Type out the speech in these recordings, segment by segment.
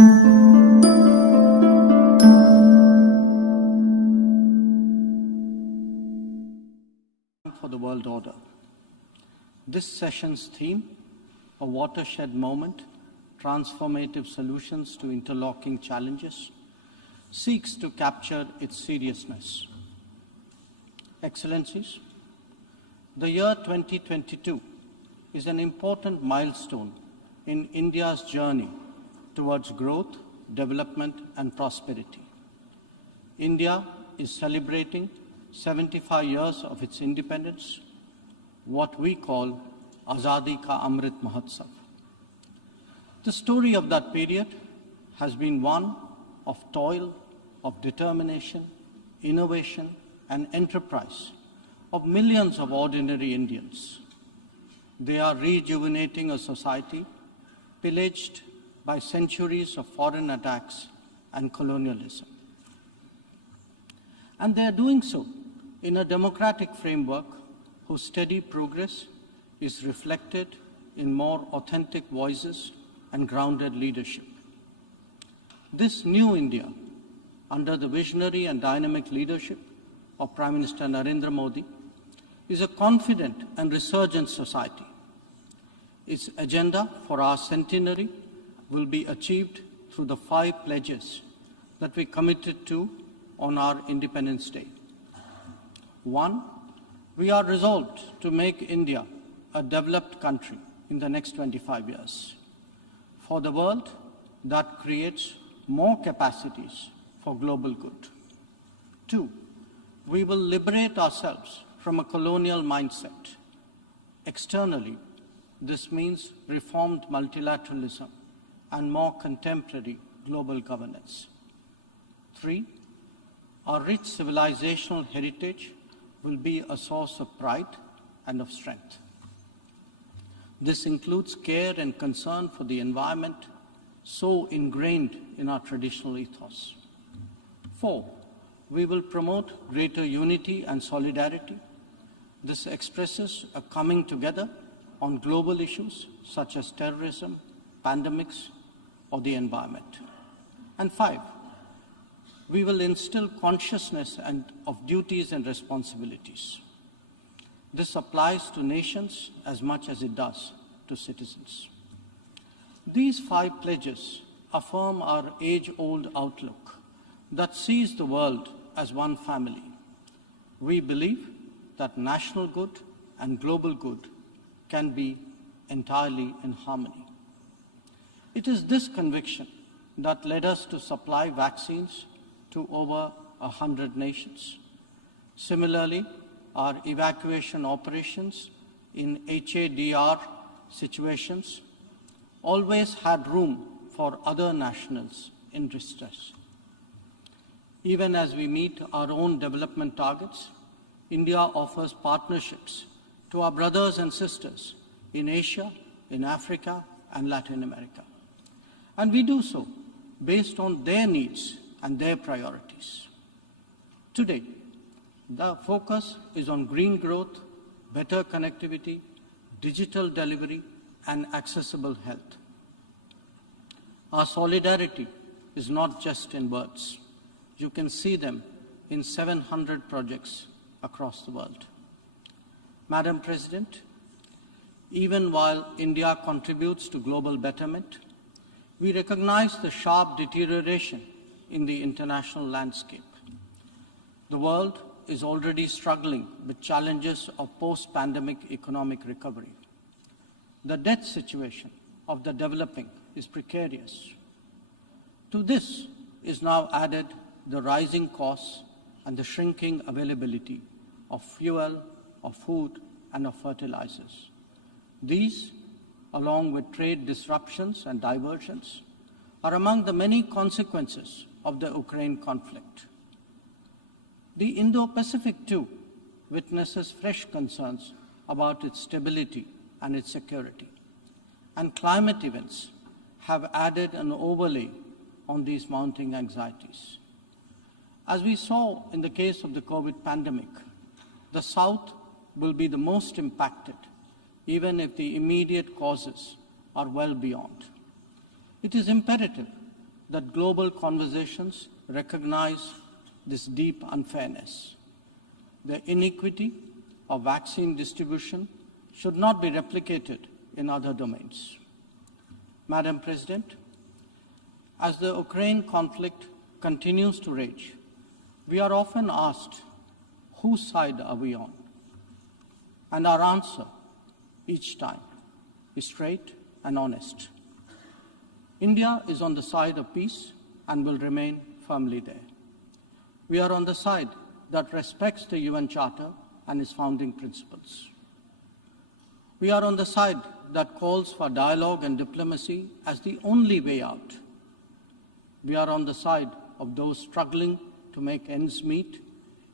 For the world order. This session's theme, a watershed moment, transformative solutions to interlocking challenges, seeks to capture its seriousness. Excellencies, the year 2022 is an important milestone in India's journey towards growth, development, and prosperity. India is celebrating 75 years of its independence, what we call Azadi Ka Amrit Mahotsav. The story of that period has been one of toil, of determination, innovation, and enterprise of millions of ordinary Indians. They are rejuvenating a society pillaged by centuries of foreign attacks and colonialism. And they are doing so in a democratic framework whose steady progress is reflected in more authentic voices and grounded leadership. This new India, under the visionary and dynamic leadership of Prime Minister Narendra Modi, is a confident and resurgent society. Its agenda for our centenary will be achieved through the 5 pledges that we committed to on our Independence Day. 1, we are resolved to make India a developed country in the next 25 years. For the world, that creates more capacities for global good. 2, we will liberate ourselves from a colonial mindset. Externally, this means reformed multilateralism and more contemporary global governance. 3, our rich civilizational heritage will be a source of pride and of strength. This includes care and concern for the environment, so ingrained in our traditional ethos. 4, we will promote greater unity and solidarity. This expresses a coming together on global issues such as terrorism, pandemics, or the environment. And 5, we will instill consciousness of duties and responsibilities. This applies to nations as much as it does to citizens. These 5 pledges affirm our age-old outlook that sees the world as one family. We believe that national good and global good can be entirely in harmony. It is this conviction that led us to supply vaccines to over 100 nations. Similarly, our evacuation operations in HADR situations always had room for other nationals in distress. Even as we meet our own development targets, India offers partnerships to our brothers and sisters in Asia, in Africa, and Latin America. And we do so based on their needs and their priorities. Today, the focus is on green growth, better connectivity, digital delivery, and accessible health. Our solidarity is not just in words. You can see them in 700 projects across the world. Madam President, even while India contributes to global betterment, we recognize the sharp deterioration in the international landscape. The world is already struggling with challenges of post-pandemic economic recovery. The debt situation of the developing is precarious. To this is now added the rising costs and the shrinking availability of fuel, of food, and of fertilizers. These, along with trade disruptions and diversions, are among the many consequences of the Ukraine conflict. The Indo-Pacific, too, witnesses fresh concerns about its stability and its security. And climate events have added an overlay on these mounting anxieties. As we saw in the case of the COVID pandemic, the South will be the most impacted, even if the immediate causes are well beyond. It is imperative that global conversations recognize this deep unfairness. The inequity of vaccine distribution should not be replicated in other domains. Madam President, as the Ukraine conflict continues to rage, we are often asked, whose side are we on? And our answer each time is straight and honest. India is on the side of peace and will remain firmly there. We are on the side that respects the UN Charter and its founding principles. We are on the side that calls for dialogue and diplomacy as the only way out. We are on the side of those struggling to make ends meet,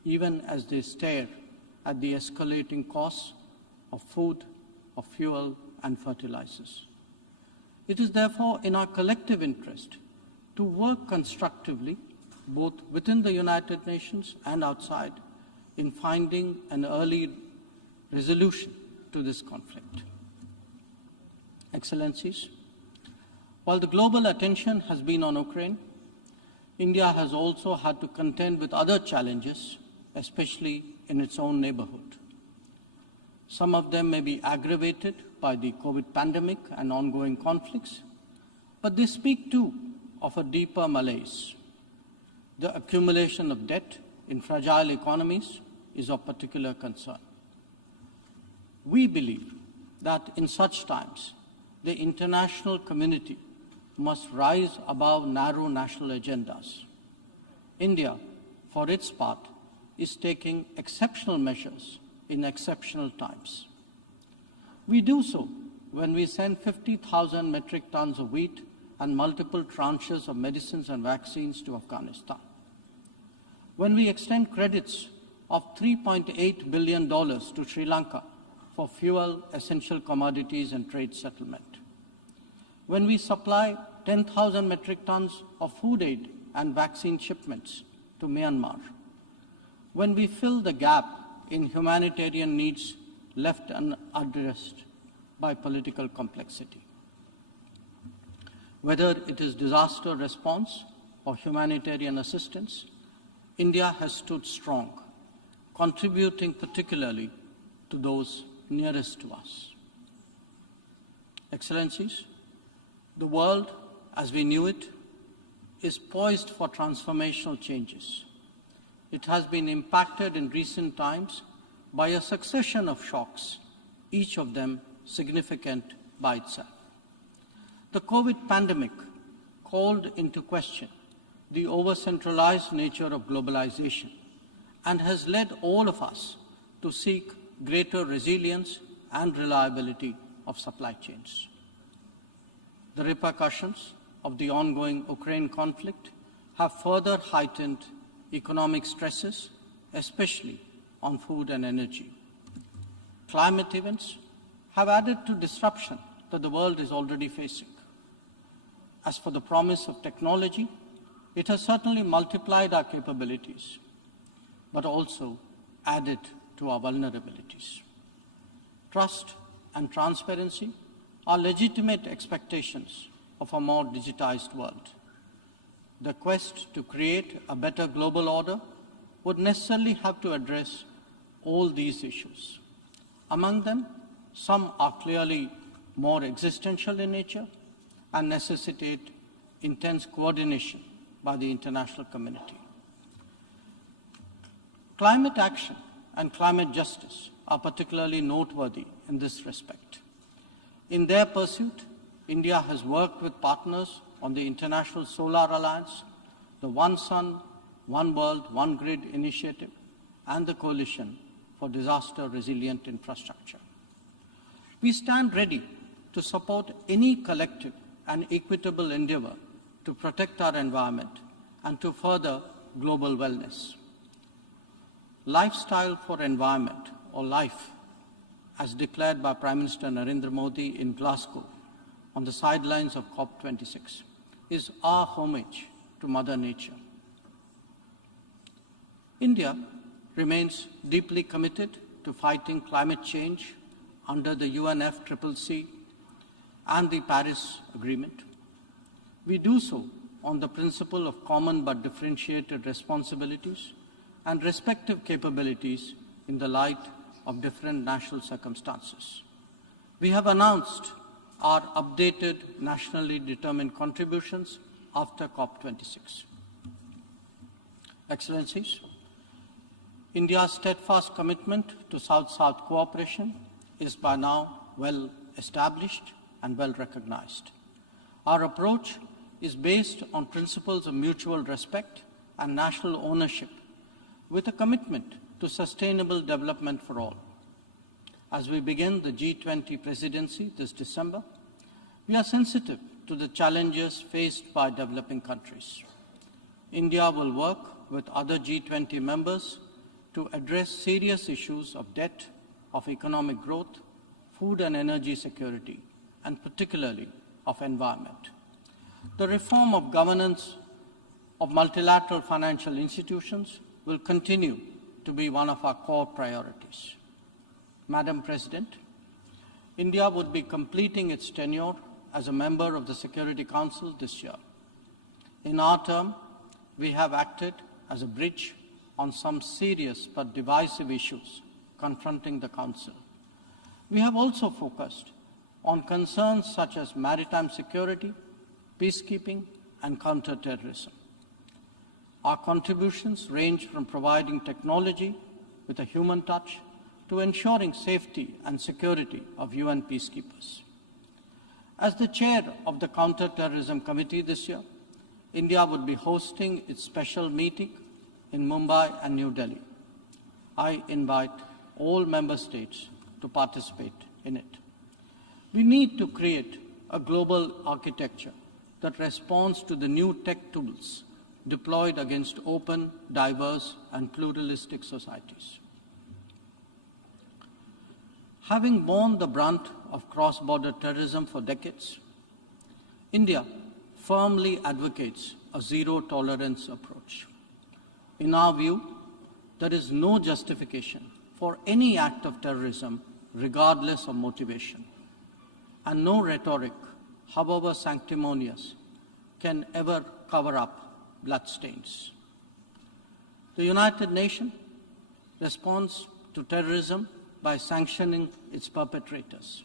even as they stare at the escalating costs of food, of fuel, and fertilizers. It is therefore in our collective interest to work constructively, both within the United Nations and outside, in finding an early resolution to this conflict. Excellencies, while the global attention has been on Ukraine, India has also had to contend with other challenges, especially in its own neighborhood. Some of them may be aggravated by the COVID pandemic and ongoing conflicts, but they speak too of a deeper malaise. The accumulation of debt in fragile economies is of particular concern. We believe that in such times, the international community must rise above narrow national agendas. India, for its part, is taking exceptional measures in exceptional times. We do so when we send 50,000 metric tons of wheat and multiple tranches of medicines and vaccines to Afghanistan. When we extend credits of $3.8 billion to Sri Lanka for fuel, essential commodities, and trade settlement. When we supply 10,000 metric tons of food aid and vaccine shipments to Myanmar. When we fill the gap in humanitarian needs left unaddressed by political complexity. Whether it is disaster response or humanitarian assistance, India has stood strong, contributing particularly to those nearest to us. Excellencies, the world as we knew it is poised for transformational changes. It has been impacted in recent times by a succession of shocks, each of them significant by itself. The COVID pandemic called into question the over-centralized nature of globalization and has led all of us to seek greater resilience and reliability of supply chains. The repercussions of the ongoing Ukraine conflict have further heightened economic stresses, especially on food and energy. Climate events have added to disruption that the world is already facing. As for the promise of technology, it has certainly multiplied our capabilities, but also added to our vulnerabilities. Trust and transparency are legitimate expectations of a more digitized world. The quest to create a better global order would necessarily have to address all these issues. Among them, some are clearly more existential in nature and necessitate intense coordination by the international community. Climate action and climate justice are particularly noteworthy in this respect. In their pursuit, India has worked with partners on the International Solar Alliance, the One Sun, One World, One Grid initiative, and the Coalition for Disaster Resilient Infrastructure. We stand ready to support any collective and equitable endeavor to protect our environment and to further global wellness. Lifestyle for Environment, or LIFE, as declared by Prime Minister Narendra Modi in Glasgow on the sidelines of COP26, is our homage to Mother Nature. India remains deeply committed to fighting climate change under the UNFCCC and the Paris Agreement. We do so on the principle of common but differentiated responsibilities and respective capabilities in the light of different national circumstances. We have announced our updated nationally determined contributions after COP26. Excellencies, India's steadfast commitment to South-South cooperation is by now well established and well recognized. Our approach is based on principles of mutual respect and national ownership, with a commitment to sustainable development for all. As we begin the G20 presidency this December, we are sensitive to the challenges faced by developing countries. India will work with other G20 members to address serious issues of debt, of economic growth, food and energy security, and particularly of environment. The reform of governance of multilateral financial institutions will continue to be one of our core priorities. Madam President, India would be completing its tenure as a member of the Security Council this year. In our term, we have acted as a bridge on some serious but divisive issues confronting the Council. We have also focused on concerns such as maritime security, peacekeeping, and counter-terrorism. Our contributions range from providing technology with a human touch to ensuring safety and security of UN peacekeepers. As the chair of the Counter-Terrorism Committee this year, India would be hosting its special meeting in Mumbai and New Delhi. I invite all member states to participate in it. We need to create a global architecture that responds to the new tech tools deployed against open, diverse, and pluralistic societies. Having borne the brunt of cross-border terrorism for decades, India firmly advocates a zero-tolerance approach. In our view, there is no justification for any act of terrorism regardless of motivation, and no rhetoric, however sanctimonious, can ever cover up bloodstains. The United Nations responds to terrorism by sanctioning its perpetrators,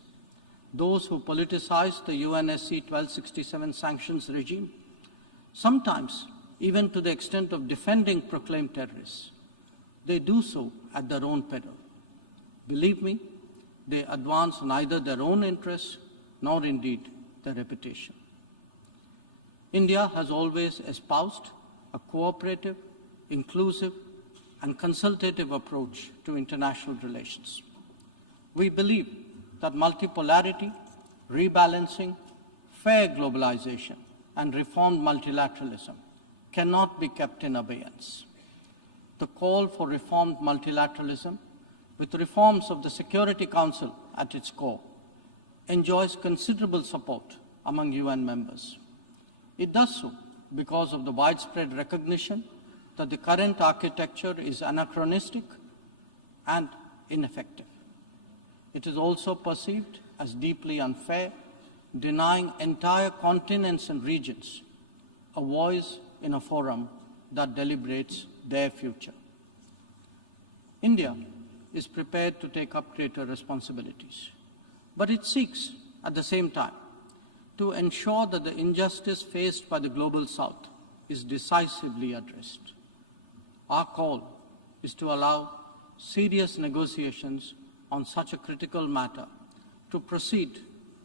those who politicize the UNSC 1267 sanctions regime, sometimes even to the extent of defending proclaimed terrorists. They do so at their own peril. Believe me, they advance neither their own interests nor indeed their reputation. India has always espoused a cooperative, inclusive, and consultative approach to international relations. We believe that multipolarity, rebalancing, fair globalization, and reformed multilateralism cannot be kept in abeyance. The call for reformed multilateralism, with reforms of the Security Council at its core, enjoys considerable support among UN members. It does so because of the widespread recognition that the current architecture is anachronistic and ineffective. It is also perceived as deeply unfair, denying entire continents and regions a voice in a forum that deliberates their future. India is prepared to take up greater responsibilities, but it seeks, at the same time, to ensure that the injustice faced by the Global South is decisively addressed. Our call is to allow serious negotiations on such a critical matter to proceed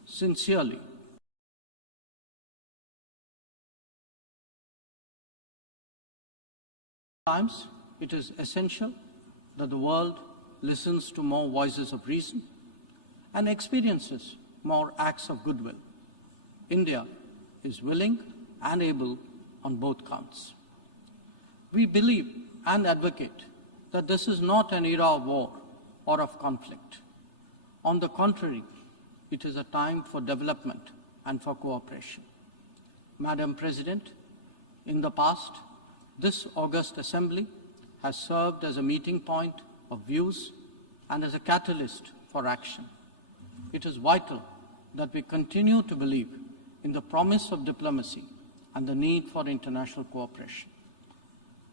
sincerely. Sometimes it is essential that the world listens to more voices of reason and experiences more acts of goodwill. India is willing and able on both counts. We believe and advocate that this is not an era of war or of conflict. On the contrary, it is a time for development and for cooperation. Madam President, in the past, this august assembly has served as a meeting point of views and as a catalyst for action. It is vital that we continue to believe in the promise of diplomacy and the need for international cooperation.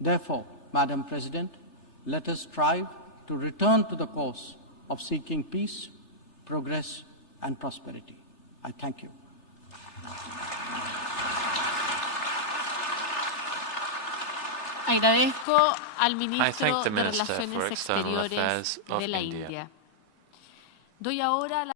Therefore, Madam President, let us strive to return to the course of seeking peace, progress, and prosperity. I thank you. Agradezco al I thank ministro the de Minister for Relaciones External Exteriores Affairs of de la India. India. Doy ahora la